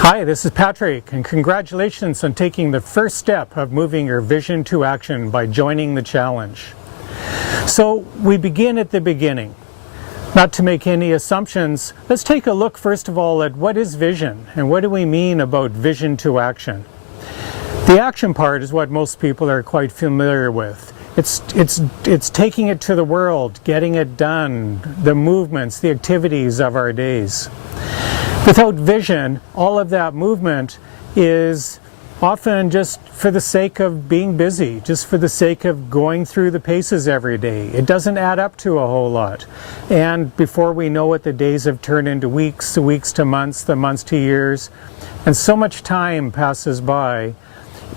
Hi, this is Patrick, and congratulations on taking the first step of moving your vision to action by joining the challenge. So we begin at the beginning. Not to make any assumptions, let's take a look first of all at what is vision and what do we mean about vision to action. The action part is what most people are quite familiar with. It's taking it to the world, getting it done, the movements, the activities of our days. Without vision, all of that movement is often just for the sake of being busy, just for the sake of going through the paces every day. It doesn't add up to a whole lot. And before we know it, the days have turned into weeks, the weeks to months, the months to years. And so much time passes by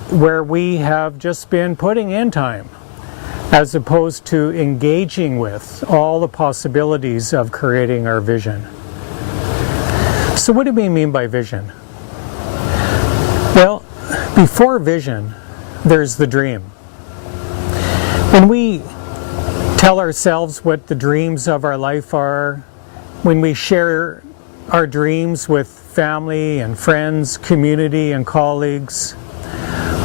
where we have just been putting in time, as opposed to engaging with all the possibilities of creating our vision. So what do we mean by vision? Well, before vision, there's the dream. When we tell ourselves what the dreams of our life are, when we share our dreams with family and friends, community and colleagues,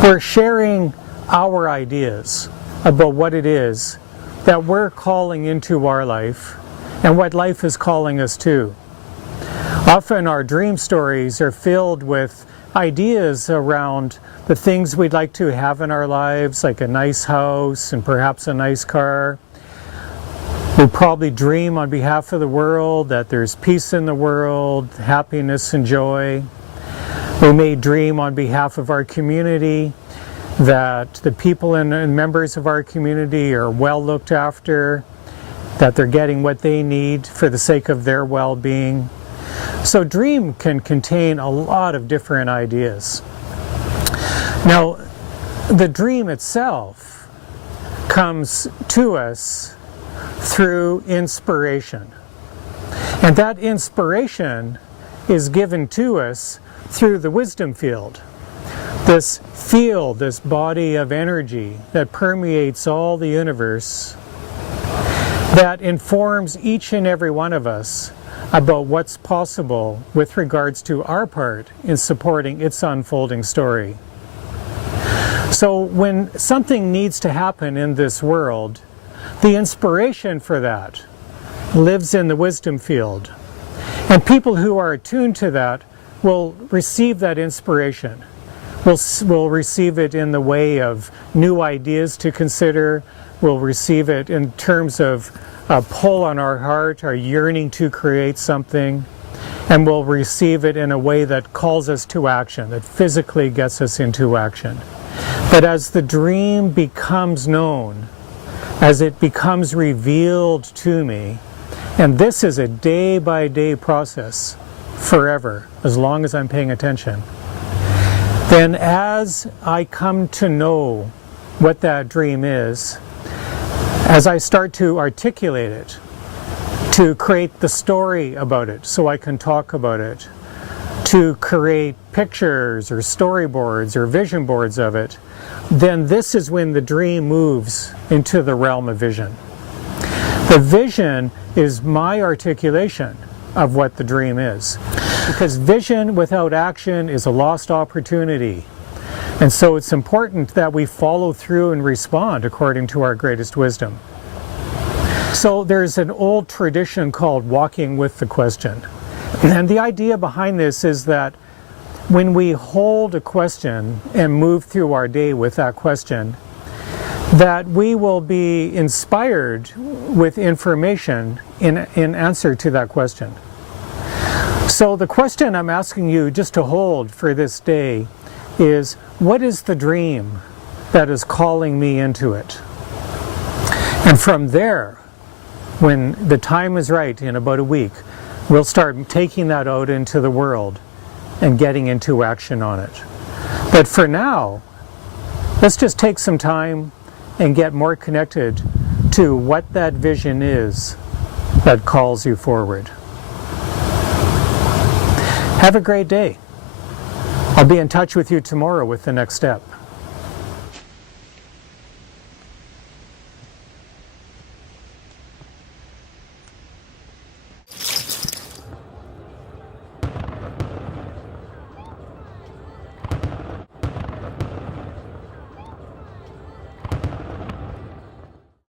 we're sharing our ideas about what it is that we're calling into our life and what life is calling us to. Often our dream stories are filled with ideas around the things we'd like to have in our lives, like a nice house and perhaps a nice car. We probably dream on behalf of the world that there's peace in the world, happiness and joy. We may dream on behalf of our community that the people and members of our community are well looked after, that they're getting what they need for the sake of their well-being. So dream can contain a lot of different ideas. Now, the dream itself comes to us through inspiration. And that inspiration is given to us through the wisdom field. This field, this body of energy that permeates all the universe, that informs each and every one of us about what's possible with regards to our part in supporting its unfolding story. So when something needs to happen in this world, the inspiration for that lives in the wisdom field. And people who are attuned to that will receive that inspiration. Will receive it in the way of new ideas to consider. We'll receive it in terms of a pull on our heart, our yearning to create something, and we'll receive it in a way that calls us to action, that physically gets us into action. But as the dream becomes known, as it becomes revealed to me, and this is a day-by-day process, forever, as long as I'm paying attention, then as I come to know what that dream is, as I start to articulate it, to create the story about it so I can talk about it, to create pictures or storyboards or vision boards of it, then this is when the dream moves into the realm of vision. The vision is my articulation of what the dream is. Because vision without action is a lost opportunity. And so it's important that we follow through and respond according to our greatest wisdom. So there's an old tradition called walking with the question. And the idea behind this is that when we hold a question and move through our day with that question, that we will be inspired with information in answer to that question. So the question I'm asking you just to hold for this day is, what is the dream that is calling me into it? And from there, when the time is right, in about a week, we'll start taking that out into the world and getting into action on it. But for now, let's just take some time and get more connected to what that vision is that calls you forward. Have a great day. I'll be in touch with you tomorrow with the next step.